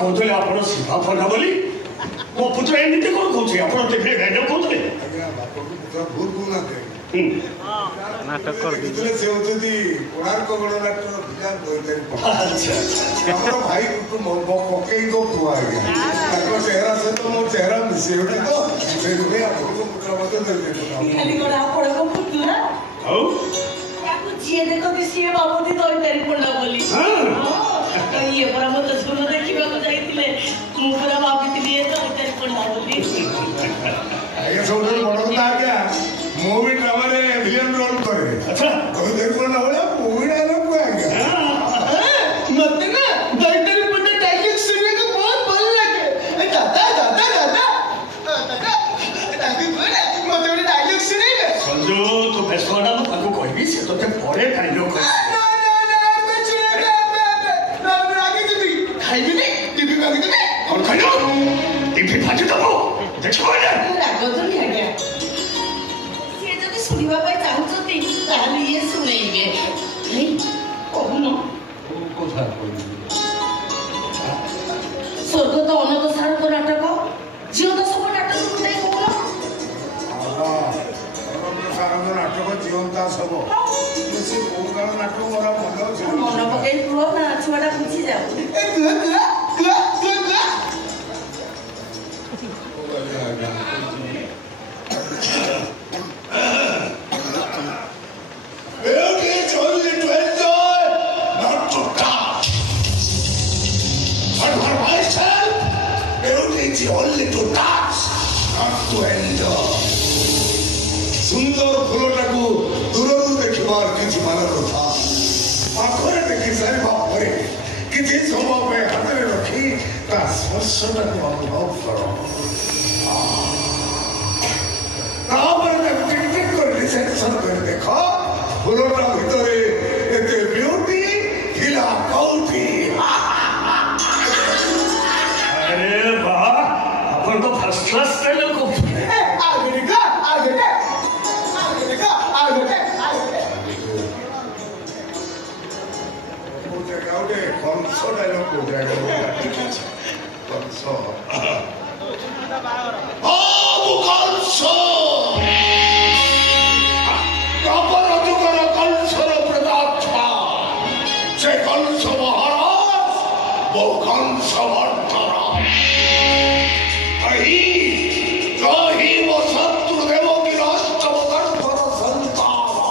कहते आप शिवा फना बोली मो पुत्र एमती कौन कौन आप कहते भूल भूल नाटक कर से होती कोणार्क गणनाट्य विज्ञान भाई पकई दो खुआ चेहरा से तो मो चेहरा मिसे तो से आपको पुत्र खाली कोन आपण को पुतला हां याको जिए देखो कि सीए बाबूदी तो इतरी पडला बोली हां ये पर हम तो सुनो देखिबा को जाईतिले मु पूरा भाबितिली तो इतरी पडला बोली आगे सब बड़ कथा आ गया मूवी ड्रामा रे विलेन रोल करे अच्छा तो देखो ना बोला मूवी डायलॉग को आ गया मत ना डायरेक्टर पता डायलॉग सुनने को बहुत भल लगे दादा दादा दादा मत वो डायलॉग सुनेगा संजू तो बेसवाड़ा में ताको कहबी से तो ते परे डायलॉग ना कुछ ना आगे टीवी खाइबी नहीं टीवी मांगे तो और खाइलो टीवी फाटी दबो देखो ना रागो तो नहीं आ गया से जब सुनिबा पाई चाहूचती ताले ये सुनेइबे नहीं कहूनो कोथा कोई स्वर्ग तो अनंत सार को नाटक जीव तो सब नाटक उठाई कहूनो नाटक जीवंता सब से कोन नाटक मोरा मन पकई पुओ ना छुआटा पूछी जाओ Beauty is only to enjoy, not to touch. But for myself, beauty is only to touch, not to enjoy. सुंदर फूलटाକୁ ଦୂରରୁ ଦେଖିବାର କିଛି ମାନେ କଥା ପାଖରେ ଦେଖି ସାରିବା ପରେ କିଛି ସମୟ ପାଇଁ ହାତରେ ରଖି ତା ସ୍ପର୍ଶଟାକୁ ଅନୁଭବ କର ତାପରେ ତାକୁ ଟିକ ଟିକ କରି ରିସେପସନ କରି ଦେଖ फूलोटा भितरे एते ब्यूटी हिला कौटी अरे वाह अपन तो फर्स्ट क्लास डायलॉग को आगे देखा मुझे गाउडे कंसो डायलॉग को कंसो ओ कंसो से कंस महाराज वो कंस वर्धरा वो शत्रु देवों की राष्ट्र संतान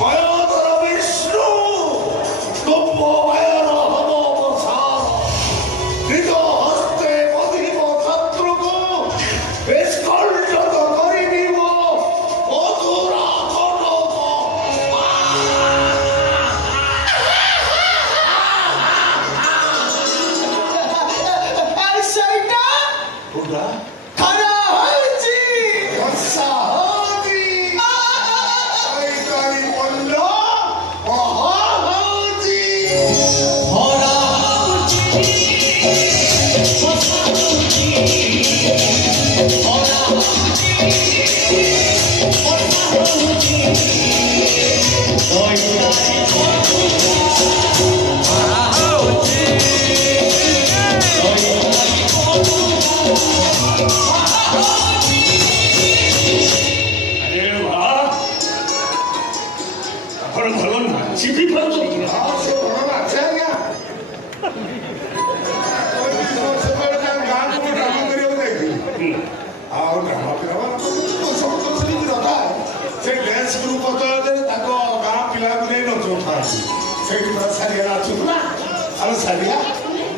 भयोदर विष्णु तुमो भयर हमो बसार निज हस्ते मधिव शत्रु को विस्कल्पित करिनिव मधुरा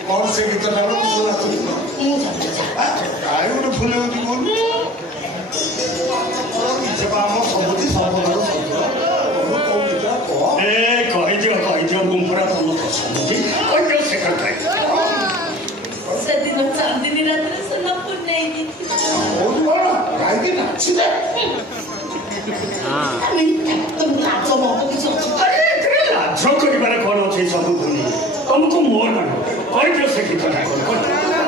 कौन से गीत डालो काय गोटे फुल कहीदियो गुम्फरा तुम तो समुदी कहीदियो सेकंड टाइम से दिन चांदनी रात रे सोनापुर नहीं थी बहुत बड़ा काय की नाची दे हां अरे तुम लाज मत किछ अरे लाज करिबारे कोन अछि सब भूली तुमको मोर ना कहीदियो सेकंड टाइम